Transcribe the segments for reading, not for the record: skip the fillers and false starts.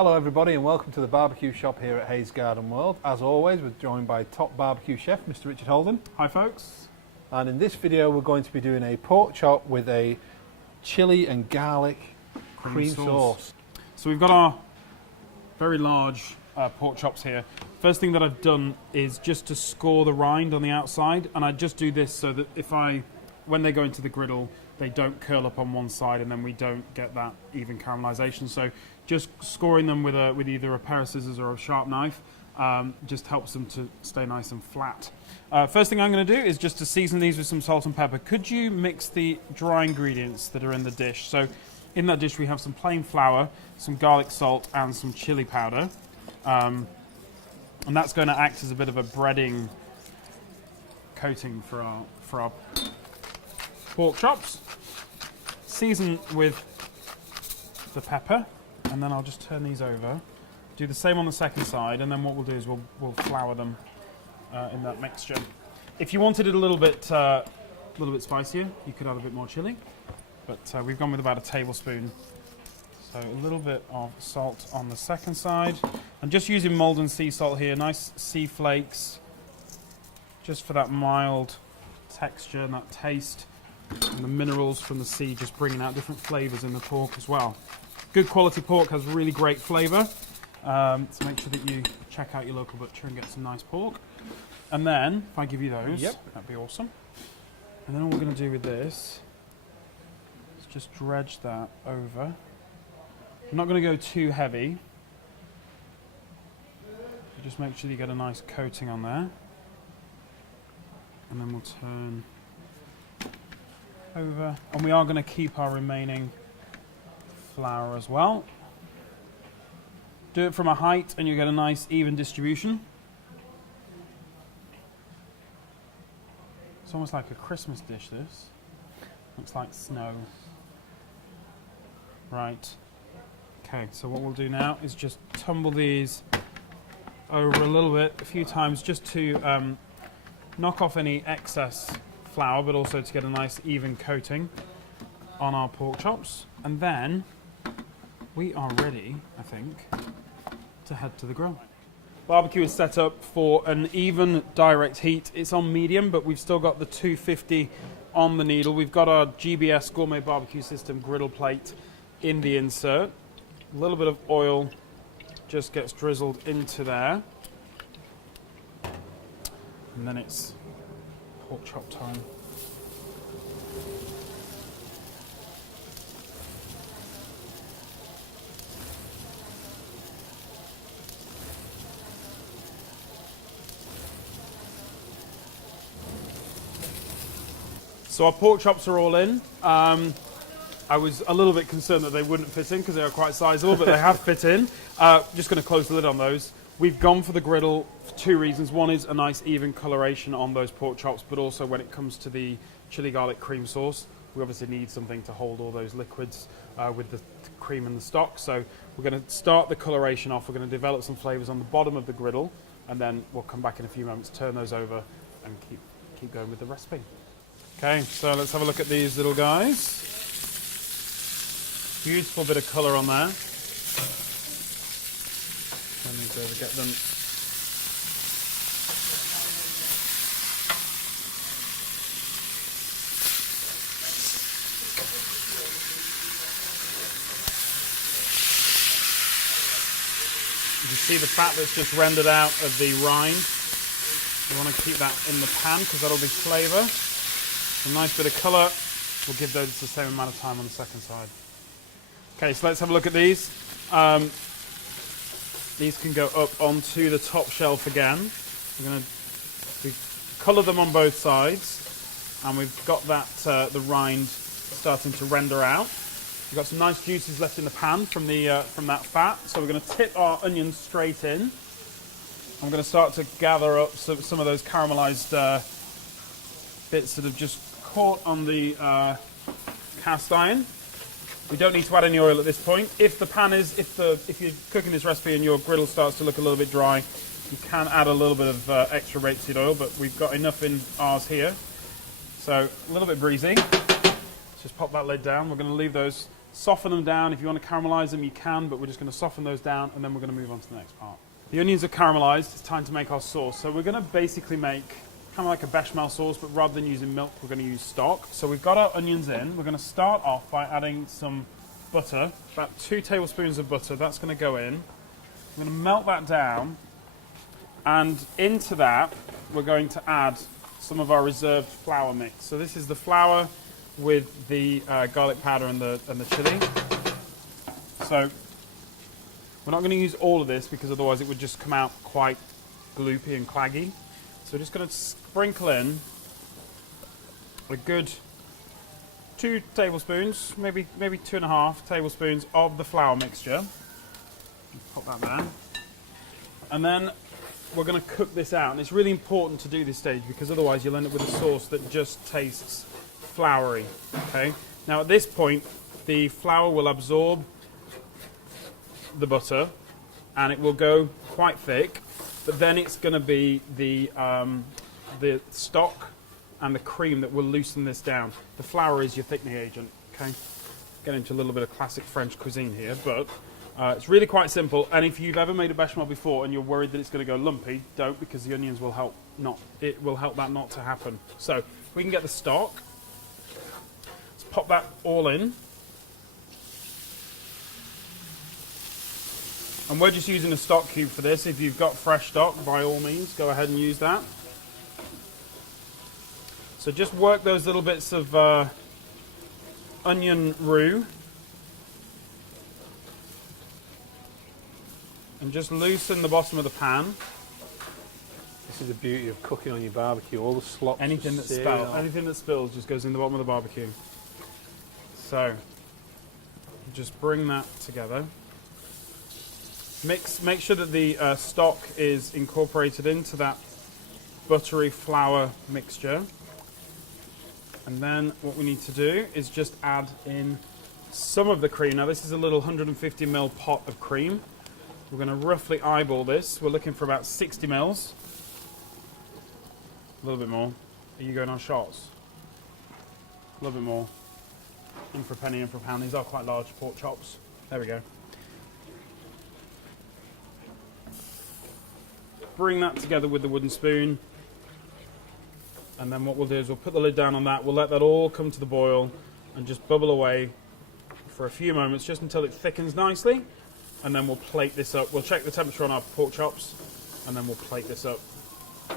Hello everybody and welcome to the barbecue shop here at Hayes Garden World. As always, we're joined by top barbecue chef, Mr. Richard Holden. Hi folks. And in this video we're going to be doing a pork chop with a chili and garlic cream sauce. So we've got our very large pork chops here. First thing that I've done is just to score the rind on the outside, and I just do this so that when they go into the griddle, they don't curl up on one side and then we don't get that even caramelization. So just scoring them with either a pair of scissors or a sharp knife just helps them to stay nice and flat. First thing I'm going to do is just to season these with some salt and pepper. Could you mix the dry ingredients that are in the dish? So in that dish we have some plain flour, some garlic salt and some chili powder. And that's going to act as a bit of a breading coating for our pork chops. Season with the pepper, and then I'll just turn these over. Do the same on the second side, and then what we'll do is we'll flour them in that mixture. If you wanted it a little bit spicier, you could add a bit more chili, but we've gone with about a tablespoon. So a little bit of salt on the second side. I'm just using Holden sea salt here, nice sea flakes, just for that mild texture and that taste, and the minerals from the sea just bringing out different flavours in the pork as well. Good quality pork has really great flavour, so make sure that you check out your local butcher and get some nice pork. And then, if I give you those, that'd be awesome. And then all we're going to do with this is just dredge that over. I'm not going to go too heavy. Just make sure you get a nice coating on there. And then we'll turn over. And we are going to keep our remaining flour as well. Do it from a height and you get a nice even distribution. It's almost like a Christmas dish, this. Looks like snow. Right. Okay, so what we'll do now is just tumble these over a little bit, a few times, just to knock off any excess flour, but also to get a nice even coating on our pork chops. And then we are ready, I think, to head to the grill. Barbecue is set up for an even direct heat. It's on medium, but we've still got the 250 on the needle. We've got our GBS Gourmet Barbecue System griddle plate in the insert. A little bit of oil just gets drizzled into there. And then it's pork chop time. So our pork chops are all in. I was a little bit concerned that they wouldn't fit in because they are quite sizable, but they have fit in. Just going to close the lid on those. We've gone for the griddle for two reasons. One is a nice even coloration on those pork chops, but also when it comes to the chili garlic cream sauce, we obviously need something to hold all those liquids with the cream and the stock. So we're going to start the coloration off. We're going to develop some flavours on the bottom of the griddle, and then we'll come back in a few moments, turn those over, and keep going with the recipe. Okay, so let's have a look at these little guys. Beautiful bit of colour on there. Turn these over, get them. You can see the fat that's just rendered out of the rind. You want to keep that in the pan because that'll be flavour. A nice bit of colour. We'll give those the same amount of time on the second side. Okay, so let's have a look at these. These can go up onto the top shelf again. We colour them on both sides, and we've got that the rind starting to render out. We've got some nice juices left in the pan from that fat, so we're going to tip our onions straight in. I'm going to start to gather up some of those caramelised bits that have just caught on the cast iron. We don't need to add any oil at this point. If you're cooking this recipe and your griddle starts to look a little bit dry, you can add a little bit of extra rapeseed oil, but we've got enough in ours here. So a little bit breezy. Let's just pop that lid down. We're going to leave those Soften them down. If you want to caramelize them, you can, but we're just going to soften those down, and then we're going to move on to the next part. The onions are caramelized. It's time to make our sauce. So we're going to basically make kind of like a bechamel sauce, but rather than using milk, we're going to use stock. So we've got our onions in. We're going to start off by adding some butter, about 2 tablespoons of butter. That's going to go in. I'm going to melt that down, and into that, we're going to add some of our reserved flour mix. So this is the flour with the garlic powder and the chili. So we're not going to use all of this because otherwise it would just come out quite gloopy and claggy. So we're just going to sprinkle in a good 2 tablespoons, maybe 2.5 tablespoons of the flour mixture. Pop that there. And then we're going to cook this out. And it's really important to do this stage because otherwise you'll end up with a sauce that just tastes floury. Okay. Now at this point, the flour will absorb the butter and it will go quite thick, but then it's going to be the stock and the cream that will loosen this down. The flour is your thickening agent. Okay. Getting into a little bit of classic French cuisine here, but it's really quite simple. And if you've ever made a bechamel before and you're worried that it's going to go lumpy, don't, because the onions will help that not to happen. So we can get the stock. Let's pop that all in. And we're just using a stock cube for this. If you've got fresh stock, by all means, go ahead and use that. So just work those little bits of onion roux. And just loosen the bottom of the pan. This is the beauty of cooking on your barbecue. All the slop. Anything that spills just goes in the bottom of the barbecue. So just bring that together. Make sure that the stock is incorporated into that buttery flour mixture. And then what we need to do is just add in some of the cream. Now this is a little 150 ml pot of cream. We're going to roughly eyeball this. We're looking for about 60 mils. A little bit more. Are you going on shots? A little bit more. In for a penny, in for a pound. These are quite large pork chops. There we go. Bring that together with the wooden spoon. And then what we'll do is we'll put the lid down on that. We'll let that all come to the boil and just bubble away for a few moments, just until it thickens nicely. And then we'll plate this up. We'll check the temperature on our pork chops, and then we'll plate this up. There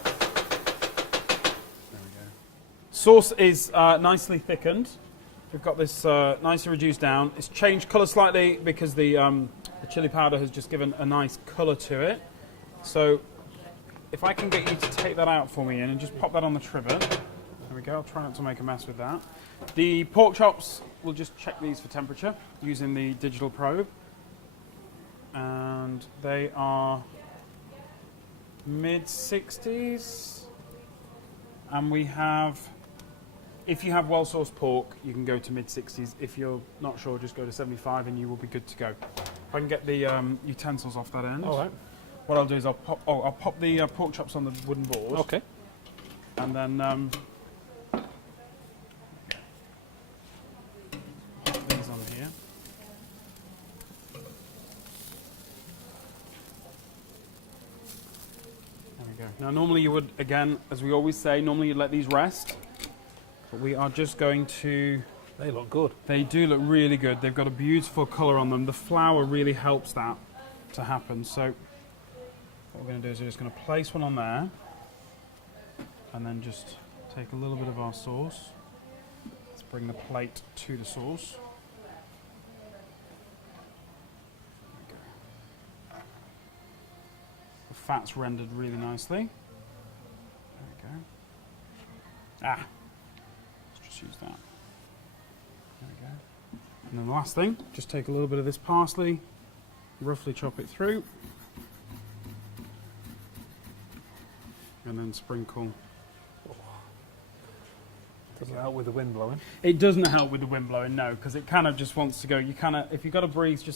we go. Sauce is nicely thickened. We've got this nicely reduced down. It's changed colour slightly because the chili powder has just given a nice colour to it. So if I can get you to take that out for me, Ian, and just pop that on the trivet. There we go. I'll try not to make a mess with that. The pork chops, we'll just check these for temperature using the digital probe. And they are mid-60s. And we have, if you have well-sourced pork, you can go to mid-60s. If you're not sure, just go to 75 and you will be good to go. If I can get the utensils off that end. All right. What I'll do is I'll pop the pork chops on the wooden board. Okay. And then put these on here. There we go. Now normally you would, again, as we always say, normally you'd let these rest. But we are just going to... They look good. They do look really good. They've got a beautiful colour on them. The flour really helps that to happen. So what we're going to do is we're just going to place one on there and then just take a little bit of our sauce. Let's bring the plate to the sauce. The fat's rendered really nicely. There we go. Let's just use that. There we go. And then the last thing, just take a little bit of this parsley, roughly chop it through. And then sprinkle. Doesn't help with the wind blowing. It doesn't help with the wind blowing, no, because it kind of just wants to go. You kind of, if you've got a breeze, you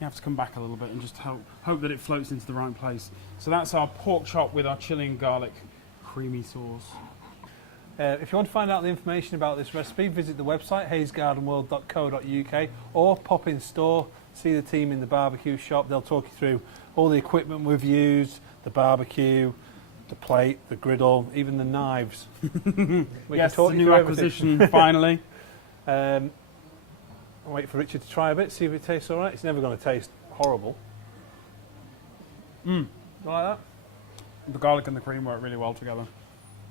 have to come back a little bit and just hope that it floats into the right place. So that's our pork chop with our chili and garlic creamy sauce. If you want to find out the information about this recipe, visit the website hayesgardenworld.co.uk or pop in store, see the team in the barbecue shop. They'll talk you through all the equipment we've used, the barbecue, the plate, the griddle, even the knives. Yes, the new acquisition, finally. I'll wait for Richard to try a bit, see if it tastes all right. It's never going to taste horrible. You like that? The garlic and the cream work really well together.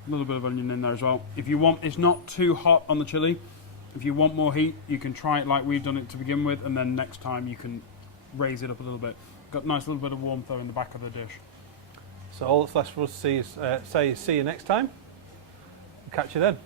A little bit of onion in there as well. If you want, it's not too hot on the chili. If you want more heat, you can try it like we've done it to begin with, and then next time you can raise it up a little bit. Got a nice little bit of warmth though in the back of the dish. So all that's left for us to see is, say see you next time. Catch you then.